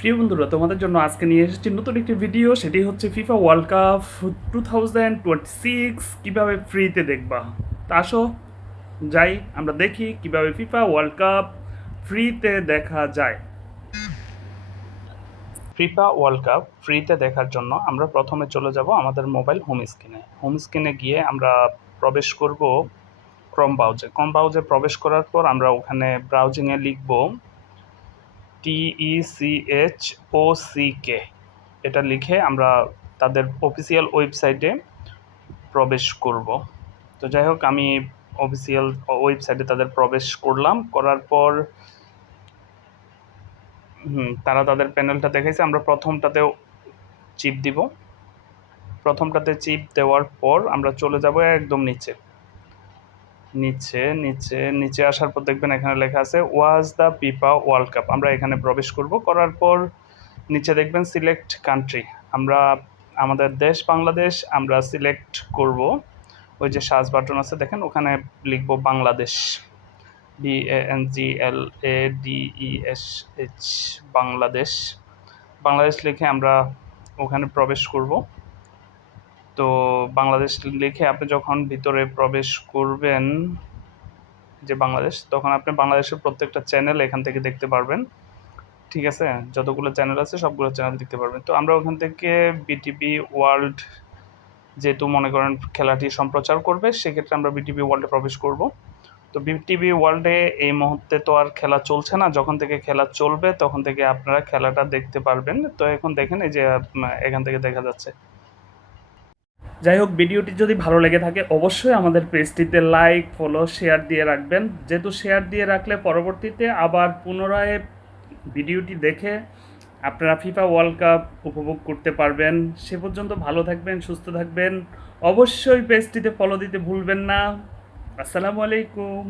প্রিয় বন্ধুরা, তোমাদের জন্য আজকে নিয়ে এসেছি নতুন একটি ভিডিও। সেটি হচ্ছে ফিফা ওয়ার্ল্ড কাপ 2026 কীভাবে ফ্রিতে দেখবা। তা আসো যাই আমরা দেখি কিভাবে ফিফা ওয়ার্ল্ড কাপ ফ্রিতে দেখা যায়। ফিফা ওয়ার্ল্ড কাপ ফ্রিতে দেখার জন্য আমরা প্রথমে চলে যাব আমাদের মোবাইল হোম স্ক্রিনে গিয়ে আমরা প্রবেশ করব ক্রোম ব্রাউজে প্রবেশ করার পর আমরা ওখানে ব্রাউজিংয়ে লিখব TECHOCK, এটা লিখে আমরা তাদের অফিসিয়াল ওয়েবসাইটে প্রবেশ করব। তো যাই হোক, আমি অফিসিয়াল ওয়েবসাইটে তাদের প্রবেশ করলাম। করার পর তারা তাদের প্যানেলটা দেখাইছে। আমরা প্রথমটাতেও চিপ দিব। প্রথমটাতে চিপ দেওয়ার পর আমরা চলে যাব একদম নিচে নিচে নিচে নিচে আসার পর দেখবেন এখানে লেখা আছে was the FIFA world cup. আমরা এখানে প্রবেশ করব। করার পর নিচে দেখবেন সিলেক্ট কান্ট্রি। আমরা আমাদের দেশ বাংলাদেশ আমরা সিলেক্ট করব। ওই যে সার্চ বাটন আছে দেখেন, ওখানে লিখব বাংলাদেশ, BANGLADESH, বাংলাদেশ। বাংলাদেশ লিখে আমরা ওখানে প্রবেশ করব। তো বাংলাদেশ লিখে আপনি যখন ভিতরে প্রবেশ করবেন যে বাংলাদেশ, তখন আপনি বাংলাদেশের প্রত্যেকটা চ্যানেল এখান থেকে দেখতে পারবেন। ঠিক আছে, যতগুলো চ্যানেল আছে সবগুলো চ্যানেল দেখতে পারবেন। তো আমরা ওখান থেকে বিটিভি ওয়ার্ল্ড, যেহেতু মনে করেন খেলাটি সম্প্রচার করবে, সেক্ষেত্রে আমরা বিটিভি ওয়ার্ল্ডে প্রবেশ করব। তো বিটিভি ওয়ার্ল্ডে এই মুহূর্তে তো আর খেলা চলছে না, যখন থেকে খেলা চলবে তখন থেকে আপনারা খেলাটা দেখতে পারবেন। তো এখন দেখেন এই যে এখান থেকে দেখা যাচ্ছে। যাই হোক, ভিডিওটি যদি ভালো লেগে থাকে অবশ্যই আমাদের পেজটিতে লাইক, ফলো, শেয়ার দিয়ে রাখবেন। যেহেতু শেয়ার দিয়ে রাখলে পরবর্তীতে আবার পুনরায় ভিডিওটি দেখে আপনারা ফিফা ওয়ার্ল্ড কাপ উপভোগ করতে পারবেন। সে পর্যন্ত ভালো থাকবেন, সুস্থ থাকবেন। অবশ্যই পেজটিতে ফলো দিতে ভুলবেন না। আসসালামু আলাইকুম।